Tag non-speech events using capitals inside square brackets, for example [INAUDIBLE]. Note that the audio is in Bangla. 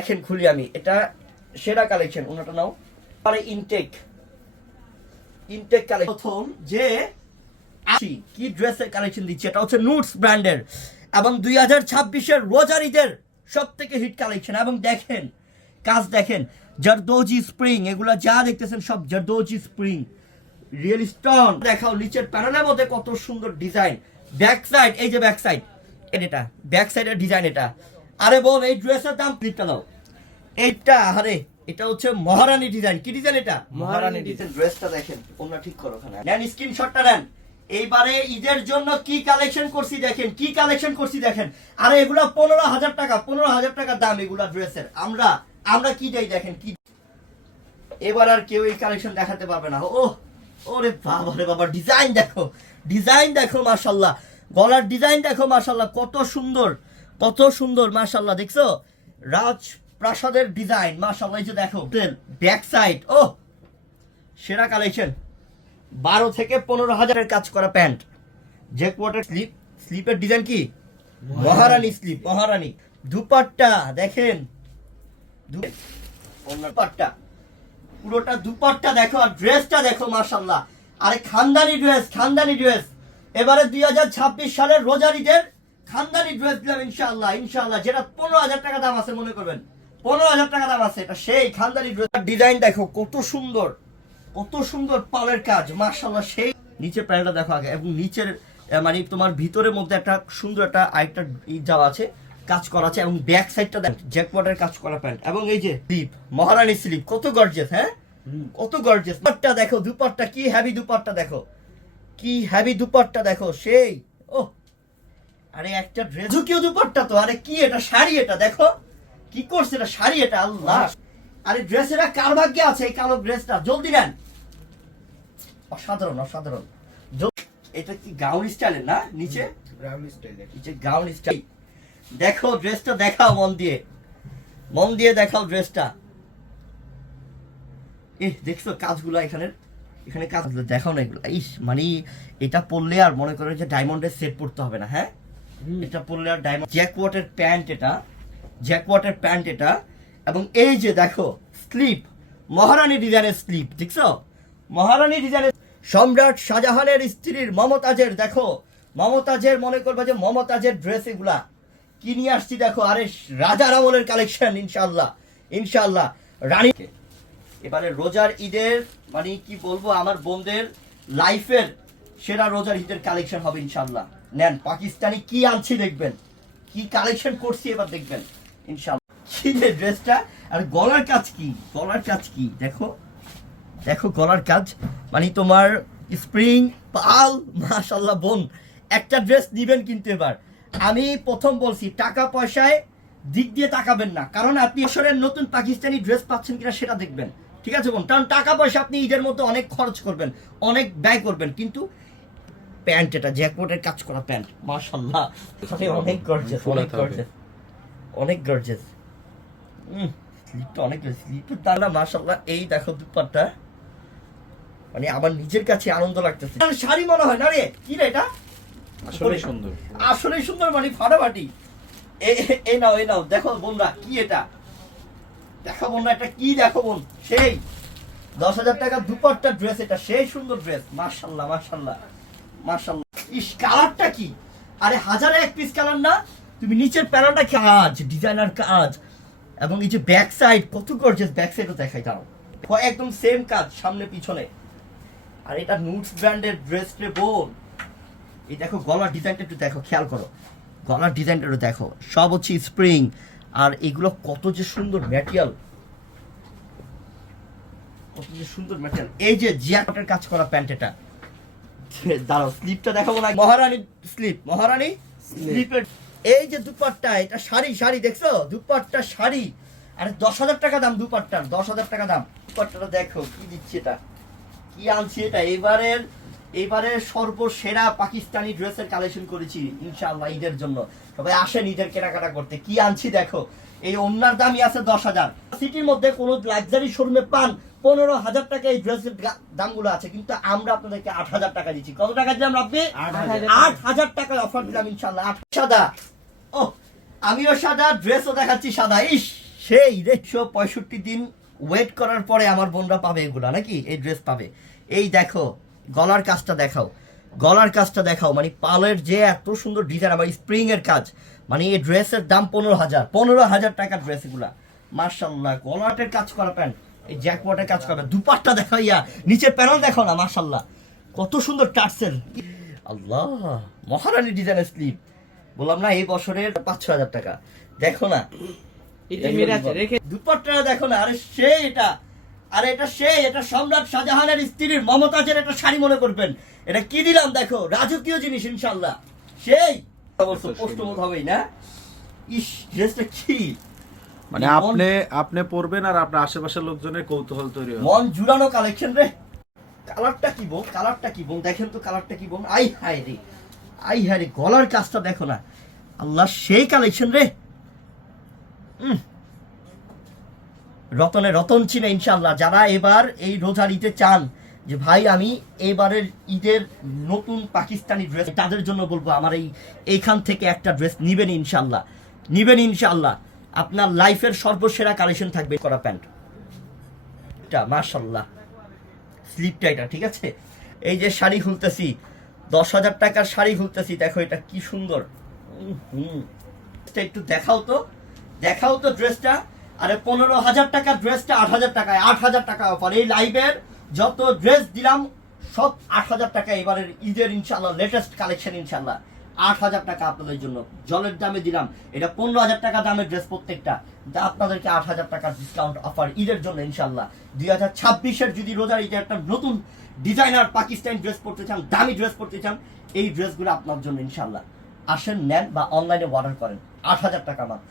দেখেন, খুলি আমি। এটা সেরা কালেকশন ওনাটা নাও। আরে ইনটেক ইনটেক কালেকশন প্রথম যে আসি কি ড্রেসের কালেকশন দিচ্ছে, এটা হচ্ছে নুটস ব্র্যান্ডের এবং দুই হাজার ছাব্বিশের রোজারিদের সব থেকে হিট কালেকশন এবং দেখেন, কাজ দেখেন, জারদোজি স্প্রিং এগুলা যা দেখতেছেন সব জারদোজি স্প্রিং রিয়েল স্টোন দেখাও, নিচের প্যানেলের মধ্যে কত সুন্দর ডিজাইন ব্যাক সাইড এই যে ব্যাক সাইড এটা ব্যাক সাইডের ডিজাইন এটা। আরে বোন এই ড্রেসের দাম ক্লিপটা দাও। এইটা আরে এটা হচ্ছে মহারানী ডিজাইন কি ডিজাইন এটা? মহারানী ডিজাইন ড্রেসটা দেখেন ওনা ঠিক করো ওখানে। নেন স্ক্রিনশটটা নেন। এইবারে ঈদের জন্য কি কালেকশন করছি দেখেন কি কালেকশন করছি দেখেন। আরে এগুলা পনেরো হাজার টাকা পনেরো হাজার টাকা দাম এগুলা ড্রেসের আমরা আমরা কি দেই দেখেন কি এবার আর কেউ এই কালেকশন দেখাতে পারবে না। ও ওরে বাবা রে বাবা ডিজাইন দেখো ডিজাইন দেখো মাশাল্লাহ গলার ডিজাইন দেখো মাশাল্লাহ কত সুন্দর। কত সুন্দর মাশাল্লাহ দেখছ? রাজ প্রাসাদের ডিজাইন মাশাল্লাহ এই যে দেখো ব্যাক সাইড ও সেরা কালেকশন। বারো থেকে পনেরো হাজারের কাজ করা প্যান্ট। যে কোয়ার্টার স্লিপ স্লিপের ডিজাইন কি? মহারানী। স্লিপ মহারানী। দুপাট্টা দেখেন। দুপাট্টা। পুরোটা দুপাট্টা দেখো আর ড্রেসটা দেখো মাশাল্লাহ আরে খানদানি ড্রেস খানদানি ড্রেস এবারে দুই হাজার ছাব্বিশ সালের রোজারিদের খানদানি ড্রেস দিলাম ইনশাআল্লাহ ইনশাআল্লাহ। যেটা পনেরো হাজার টাকা দাম আছে মনে করবেন। পনেরো হাজার টাকা দাম আছে এটা সেই খানদানি ড্রেস ডিজাইন দেখো কত সুন্দর কত সুন্দর পালের কাজ মাশাল্লাহ সেই নিচের প্যান্টটা দেখো আগে। এবং নিচের মানে তোমার ভিতরের মধ্যে একটা সুন্দর একটা আরেকটা যাওয়া আছে কাজ করা আছে এবং ব্যাক সাইডটা দেখ জ্যাকপটের কাজ করা প্যান্ট এবং এই যে স্লিপ মহারানী স্লিপ কত গর্জেস হ্যাঁ? কত গর্জেস দুপাট্টা দেখো দুপাট্টা কি হ্যাভি দুপাট্টা দেখো। কি হ্যাভি দুপাট্টা দেখো সেই ও আরে একটা ড্রেস ঝুঁকিও দুপাট্টা তো আরে কি এটা শাড়ি এটা? দেখো কি করছে এটা শাড়ি এটা? আল্লাহ। আরে ড্রেস এটা কার ভাগ্যে আছে এই কালো ড্রেসটা? জলদি নেন। অসাধারণ অসাধারণ। এটা কি গাউন স্টাইলের না? নিচে? ব্রাউন স্টাইলের। নিচে গাউন স্টাইল। দেখো ড্রেসটা দেখাও মন দিয়ে। মন দিয়ে দেখাও ড্রেসটা। এহ দেখছ কাজগুলো এখানের এখানে কাজগুলো দেখাও না এগুলো। ইস মানে এটা পরলে আর মনে করে যে ডায়মন্ডের সেট পড়তে হবে না হ্যাঁ? এটা পরলে আর ডায়মন্ড জ্যাকওয়াটের প্যান্ট এটা। জ্যাকওয়াটের প্যান্ট এটা। এবং এই যে দেখো স্লিপ মহারানী ডিজাইনের স্লিপ দেখছ মহারানী ডিজাইনের সম্রাট শাহজাহানের স্ত্রীর মমতাজের, দেখো, মমতাজের মনে করবে যে মমতাজের ড্রেস এগুলা। কি নিয়ে আসছি দেখো? আরে, রাজার আমলের কালেকশন ইনশাল্লাহ ইনশাল্লাহ রানী এবারে রোজার ঈদের মানে কি বলব, আমার বোনদের লাইফের সেরা রোজার ঈদের কালেকশন হবে ইনশাল্লাহ নেন, পাকিস্তানি কি আনছি দেখবেন। কি কালেকশন করছি এবার দেখবেন। ইনশাল্লাহ ড্রেসটা আর গলার কাজ কি? গলার কাজ কি? দেখো দেখো গলার কাজ। মানে তোমার স্প্রিং পাল মাশাল্লাহ বোন, একটা ড্রেস নিবেন কিন্তু এবার। আমি প্রথম বলছি, টাকা পয়সায় দিক দিয়ে তাকাবেন না। কারণ আপনি আসলে নতুন পাকিস্তানি ড্রেস পাচ্ছেন কিনা সেটা দেখবেন। ঠিক আছে বোন? কারণ টাকা পয়সা আপনি ঈদের মধ্যে অনেক খরচ করবেন, অনেক ব্যয় করবেন। কিন্তু প্যান্ট এটা জ্যাকপটের কাজ করা প্যান্ট মাশাল্লাহ অনেক গর্জেস অনেক গর্জেস অনেক গর্জেস স্লিপটা অনেক স্লিপের দানা মাশাল্লাহ এই দেখো দুপাট্টা। মানে আমার নিজের কাছে আনন্দ লাগতেছে। শাড়ি মনে হয় না রে? কি রে এটা? আসলে সুন্দর। আসলে সুন্দর মানে ফাটাফাটি। এ- এ- এই নাও এই নাও দেখো বোনরা কি এটা? দেখো বোনরা এটা কি দেখো বোন? সেই। দশ হাজার টাকা দুপাট্টা ড্রেস এটা সেই সুন্দর ড্রেস মার্শাল্লাহ মার্শাল্লাহ মার্শাল্লাহ কালারটা কি? আরে, হাজারে এক পিস কালার না? তুমি নিচের প্যানেলটা কাজ ডিজাইনার কাজ এবং এই যে ব্যাক সাইড কত গর্জেস ব্যাক সাইডও দেখাই দাও একদম সেম কাজ, সামনে পিছনে। আর এটা নুটস ব্র্যান্ডের ড্রেস রে এই দেখো, গলার ডিজাইনটা একটু দেখো, খেয়াল করো। গলার ডিজাইনটা একটু দেখো, সব হচ্ছে স্প্রিং আর এগুলো কত যে সুন্দর ম্যাটেরিয়াল কত যে সুন্দর ম্যাটেরিয়াল এই যে জ্যাকেটের কাজ করা প্যান্ট এটা। [LAUGHS] দাঁড়াও স্লিপটা দেখাবো না মহারানী স্লিপ মহারানী স্লিপের এই যে দুপাট্টা এটা শাড়ি শাড়ি দেখছ? দুপাট্টা শাড়ি। আরে দশ হাজার টাকা দাম দুপাট্টার দশ হাজার টাকা দাম। দুপাট্টাটা দেখো কি দিচ্ছে এটা? কি আনছি এটা? এবারের এবারে সর্বসেরা পাকিস্তানি ড্রেসের কালেকশন করেছি ইনশাআল্লাহ ঈদের জন্য। সবাই আসেন ঈদের কেনাকাটা করতে। কি আনছি দেখো? এই অন্যার দামই আছে দশ হাজার। সিটির মধ্যে কোনো লাক্সারি শোরুমে পান পনেরো হাজার টাকা এই ড্রেসের দামগুলো আছে কিন্তু আমরা আপনাদেরকে আট হাজার টাকা দিচ্ছি। কত টাকা দিলাম আপনি আট হাজার। টাকার অফার দিলাম ইনশাল্লাহ আট সাদা। ও আমিও সাদা ড্রেসও দেখাচ্ছি সাদা। ইস সেই একশো পঁয়ষট্টি দিন ওয়েট করার পরে আমার বোনরা পাবে এগুলা নাকি? এই ড্রেস পাবে। এই দেখো গলার কাজটা দেখাও। গলার কাজটা দেখাও। মানে পালের যে এত সুন্দর ডিজাইন আমার স্প্রিং এর কাজ। মানে এই ড্রেসের দাম পনেরো হাজার। পনেরো হাজার টাকার ড্রেস এগুলা। মার্শাল্লাহ গলাটের কাজ করা প্যান্ট এই জ্যাকপটের কাজ করা দুপাটটা দেখাও ইয়া নিচের প্যানেল দেখো না মার্শাল্লাহ কত সুন্দর টার্সেল আল্লাহ মহারানী ডিজাইনের স্লিপ বললাম না এই বছরের পাঁচ ছ হাজার টাকা। দেখো না। দুপাট্টাটা দেখো না আরে সে এটা। আরে এটা সে এটা সম্রাট শাহজাহানের স্ত্রীর মমতাজের একটা শাড়ি মনে করবেন। এটা কি দিলাম দেখো রাজকীয় জিনিস ইনশাল্লাহ সেই। অবশ্য পোস্টমোদ হবেই না? ইস ড্রেসটা কি? মানে আপনি আপনি পড়বেন আর আপনার আশেপাশের লোকজনের কৌতূহল তৈরি হবে। মন জুড়ানো কালেকশন রে। কালারটা কি বোন? কালারটা কি বোন? দেখেন তো কালারটা কি বোন? আই হাই রে। আই হাই রে গলার কাজটা দেখো না। আল্লাহ সেই কালেকশন রে। রতনে রতন চিনে ইনশাল্লাহ যারা এবার এই রোজার ঈদে চান যে ভাই আমি এবারের ঈদের নতুন পাকিস্তানি ড্রেস তাদের জন্য বলব আমার এই এইখান থেকে একটা ড্রেস নিবেন ইনশাল্লাহ নিবেন ইনশাল্লাহ আপনার লাইফের সর্বসেরা কালেকশন থাকবে করা প্যান্ট। এটা মার্শাল্লাহ স্লিপটা এটা ঠিক আছে? এই যে শাড়ি খুলতেছি, দশ হাজার টাকার শাড়ি খুলতেছি, দেখো এটা কি সুন্দর। হুম। একটু দেখাও তো। দেখাও তো ড্রেসটা। আরে, পনেরো হাজার টাকার ড্রেসটা আট হাজার টাকায়, আট হাজার টাকা অফার এই লাইভের যত ড্রেস দিলাম, সব আট হাজার টাকা এবারের ঈদের ইনশাল্লাহ লেটেস্ট কালেকশন ইনশাল্লাহ আট হাজার টাকা আপনাদের জন্য। জলের দামে দিলাম। এটা পনেরো হাজার টাকা দামের ড্রেস প্রত্যেকটা। আপনাদেরকে আট হাজার টাকার ডিসকাউন্ট অফার ঈদের জন্য ইনশাল্লাহ দুই হাজার ছাব্বিশের যদি রোজার ঈদে একটা নতুন ডিজাইনার পাকিস্তানি ড্রেস পরতে চান, দামি ড্রেস পরতে চান, এই ড্রেসগুলো আপনার জন্য ইনশাল্লাহ আসেন, নেন বা অনলাইনে অর্ডার করেন। আট হাজার টাকা মাত্র।